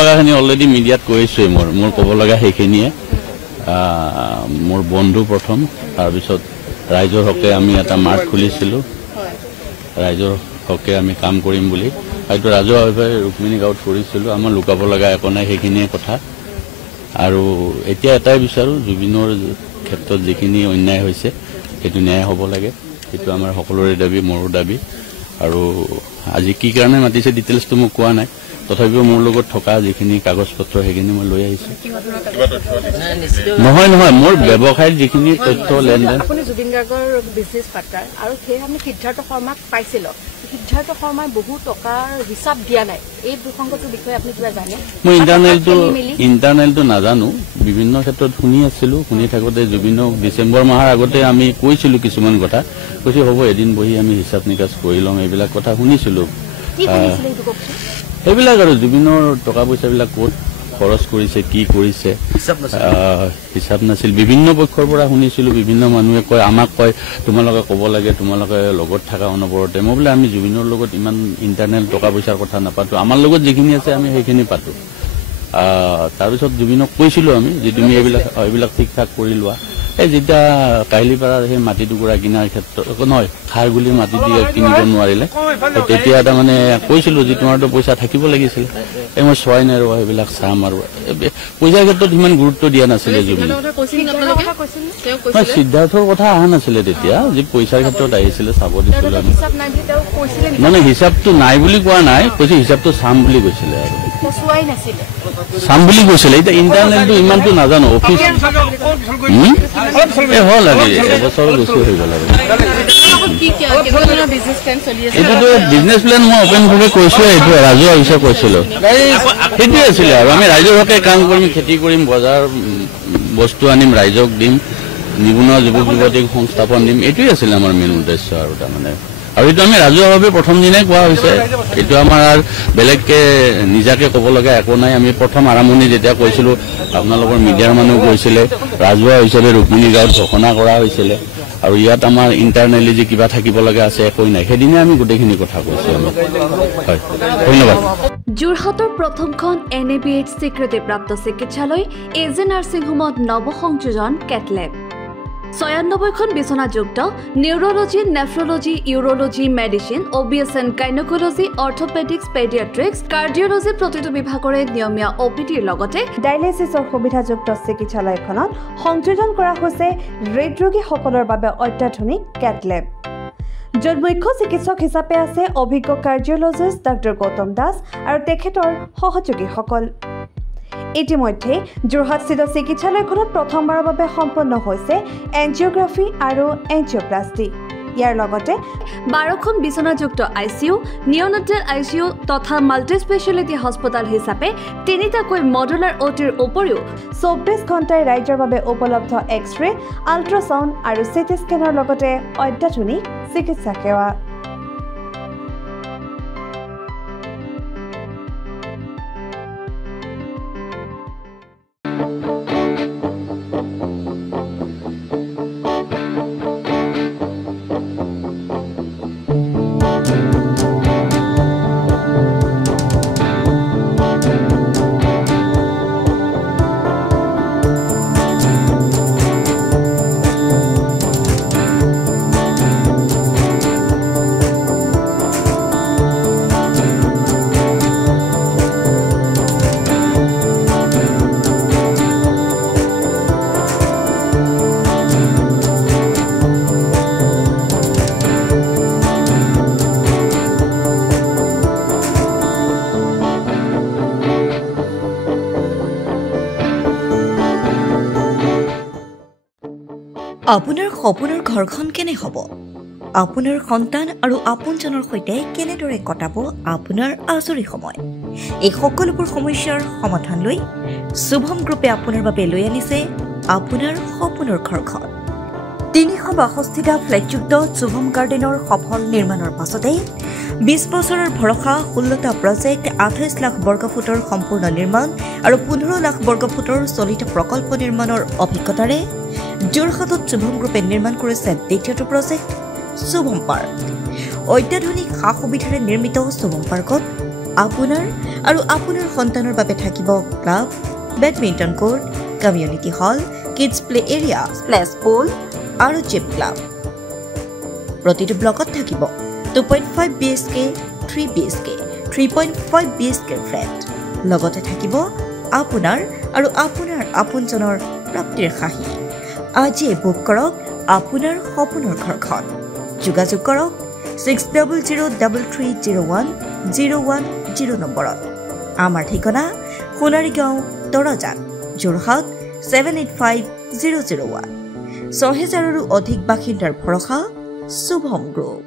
লগাখিনি অলৰেডি মিডিয়াত কৈছোৱে মোৰ ক'ব লগা সেইখিনিয়ে মোৰ বন্ধু প্ৰথম তাৰপিছত ৰাইজৰ হকে আমি এটা মাৰ্ট খুলিছিলোঁ ৰাইজৰ হকে আমি কাম কৰিম বুলি হয়তো ৰাজহুৱাভাৱে ৰুক্মিণী গাঁৱত কৰিছিলোঁ আমাৰ লুকাব লগা একো নাই সেইখিনিয়ে কথা আৰু এতিয়া এটাই বিচাৰোঁ জুবিনৰ ক্ষেত্ৰত যিখিনি অন্যায় হৈছে সেইটো ন্যায় হ'ব লাগে সেইটো আমাৰ সকলোৰে দাবী মোৰো দাবী আৰু আজি কি কাৰণে মাতিছে ডিটেইলছটো মোক কোৱা নাই তথাপিও মোৰ লগত থকা যিখিনি কাগজ পত্ৰ সেইখিনি মই লৈ আহিছোঁ নহয় মোৰ ব্যৱসায়ৰ যিখিনি তথ্য লেনদেন আপুনি জুবিন গাৰ্গৰ বিজনেছ পাৰ্টনাৰ আৰু সেই আমি সিদ্ধাৰ্থ শৰ্মাক পাইছিলোঁ সিদ্ধাৰ্থ শৰ্মাই বহু টকাৰ হিচাপ দিয়া নাই এই প্ৰসংগটোৰ বিষয়ে আপুনি কিবা জানে মই ইণ্টাৰনেলটো নাজানো বিভিন্ন ক্ষেত্ৰত শুনি থাকোঁতে জুবিনক ডিচেম্বৰ মাহৰ আগতে আমি কৈছিলোঁ কিছুমান কথা কৈছোঁ হ'ব এদিন বহি আমি হিচাপ নিকাচ কৰি ল'ম এইবিলাক কথা শুনিছিলোঁ সেইবিলাক আৰু জুবিনৰ টকা পইচাবিলাক ক'ত খৰচ কৰিছে কি কৰিছে হিচাপ নাছিল বিভিন্ন পক্ষৰ পৰা শুনিছিলোঁ বিভিন্ন মানুহে কয় আমাক কয় তোমালোকে ক'ব লাগে তোমালোকে লগত থকা অনবৰতে মই বোলে আমি জুবিনৰ লগত ইমান ইণ্টাৰনেল টকা পইচাৰ কথা নাপাতো আমাৰ লগত যিখিনি আছে আমি সেইখিনি পাতো তাৰপিছত জুবিনক কৈছিলোঁ আমি যে তুমি এইবিলাক ঠিক ঠাক কৰি লোৱা এই যেতিয়া কাহিলীপাৰাৰ সেই মাটি টুকুৰা কিনাৰ ক্ষেত্ৰত নহয় খাৰগুলিৰ মাটি দি কিনিব নোৱাৰিলে তেতিয়া তাৰমানে কৈছিলোঁ যে তোমাৰতো পইচা থাকিব লাগিছিল এই মই চোৱাই নাই ৰ'বা সেইবিলাক চাম আৰু পইচাৰ ক্ষেত্ৰত ইমান গুৰুত্ব দিয়া নাছিলে জুবিনে সিদ্ধাৰ্থৰ কথা অহা নাছিলে তেতিয়া যে পইচাৰ ক্ষেত্ৰত আহিছিলে চাব দিছিলোঁ আমি মানে হিচাপটো নাই বুলি কোৱা নাই কৈছে হিচাপটো চাম বুলি কৈছিলে আৰু চাম বুলি কৈছিলে এতিয়া ইণ্টাৰনেলটো ইমানটো নাজানো অফিচ হ'ল আৰু এবছৰৰ বেছি হৈ গ'ল আৰু এইটোতো বিজনেছ প্লেন মই অপেনভাৱে কৈছোৱে এইটো ৰাজহুৱা হিচাপে কৈছিলোঁ সেইটোৱে আছিলে আৰু আমি ৰাইজৰ হকে কাম কৰিম খেতি কৰিম বজাৰ বস্তু আনিম ৰাইজক দিম নিবনুৱা যুৱক যুৱতীক সংস্থাপন দিম এইটোৱে আছিলে আমাৰ মেইন উদ্দেশ্য আৰু তাৰমানে আৰু এইটো আমি ৰাজহুৱাভাৱে প্ৰথম দিনাই কোৱা হৈছে এইটো আমাৰ আৰু বেলেগকে নিজাকে ক'ব লগা একো নাই আমি প্ৰথম আৰম্ভণি যেতিয়া কৈছিলোঁ আপোনালোকৰ মিডিয়াৰ মানুহ কৈছিলে ৰাজহুৱা হিচাপে ৰুক্মিণী গাঁৱত ঘোষণা কৰা হৈছিলে আৰু ইয়াত আমাৰ ইণ্টাৰনেলি যে কিবা থাকিব লগা আছে একোই নাই সেইদিনা আমি গোটেইখিনি কথা কৈছোঁ হয় ধন্যবাদ যোৰহাটৰ প্ৰথমখন NABH স্বীকৃতিপ্ৰাপ্ত চিকিৎসালয় AJ নাৰ্ছিং হোমত নৱসংযোজন কেটলেব ৯৬খন বিচনাযুক্ত neurology nephrology urology medicine OBSN gynaecology orthopaedics paediatrics cardiology প্ৰতিটো বিভাগৰে নিয়মীয়া OPDৰ লগতে ডায়ালিচিছৰ সুবিধাযুক্ত চিকিৎসালয়খনত সংযোজন কৰা হৈছে হৃদৰোগীসকলৰ বাবে অত্যাধুনিক কেটলেব য'ত মুখ্য চিকিৎসক হিচাপে আছে অভিজ্ঞ কাৰ্ডিঅলজিষ্ট ডক্টৰ গৌতম দাস আৰু তেখেতৰ সহযোগীসকল ইতিমধ্যে যোৰহাটস্থিত চিকিৎসালয়খনত প্ৰথমবাৰৰ বাবে সম্পন্ন হৈছে এনজিঅগ্ৰাফি আৰু এনজিঅপ্লাষ্টি ইয়াৰ লগতে 12খন বিচনাযুক্ত ICU নিঅ'নেটাল ICU তথা মাল্টি স্পেচিয়েলিটি হস্পিটেল হিচাপে তিনিটাকৈ মডুলাৰ OTৰ উপৰিও 24 ঘণ্টাই ৰাইজৰ বাবে উপলব্ধ এক্স-ৰে আল্ট্ৰাছাউণ্ড আৰু চিটি স্কেনৰ লগতে অত্যাধুনিক চিকিৎসা সেৱা আপোনাৰ সপোনৰ ঘৰখন কেনে হ'ব আপোনাৰ সন্তান আৰু আপোনজনৰ সৈতে কেনেদৰে কটাব আপোনাৰ আজৰি সময় এই সকলোবোৰ সমস্যাৰ সমাধান লৈ শুভম গ্ৰুপে আপোনাৰ বাবে লৈ আনিছে আপোনাৰ সপোনৰ ঘৰখন 362টা ফ্লেটযুক্ত শুভম গাৰ্ডেনৰ সফল নিৰ্মাণৰ পাছতে 20 বছৰৰ ভৰসা 16টা প্ৰজেক্ট 28 লাখ বৰ্গফুটৰ সম্পূৰ্ণ নিৰ্মাণ আৰু 15 লাখ বৰ্গফুটৰ চলিত প্ৰকল্প নিৰ্মাণৰ অভিজ্ঞতাৰে যোৰহাটত শুভম গ্ৰুপে নিৰ্মাণ কৰিছে দ্বিতীয়টো প্ৰজেক্ট শুভম পাৰ্ক অত্যাধুনিক সা সুবিধাৰে নিৰ্মিত শুভম পাৰ্কত আপোনাৰ আৰু আপোনাৰ সন্তানৰ বাবে থাকিব club, badminton court, community hall, kids play area, splash pool আৰু জিম ক্লাব। প্ৰতিটো ব্লকত থাকিব 2.5 BHK, 3 BHK, 3.5 BHK ফ্লেট। লগতে থাকিব আপোনাৰ আৰু আপোনাৰ আপোনজনৰ প্ৰাপ্তিৰ সাহী। আজিয়ে বুক কৰক আপোনাৰ সপোনৰ ঘৰখন। যোগাযোগ কৰক 6003301010 নম্বৰত। আমাৰ ঠিকনা সোণাৰীগাঁও, তৰজান, যোৰহাট 785001। 6000ৰো অধিক বাসিন্দাৰ ভৰসা শুভম গ্ৰুপ।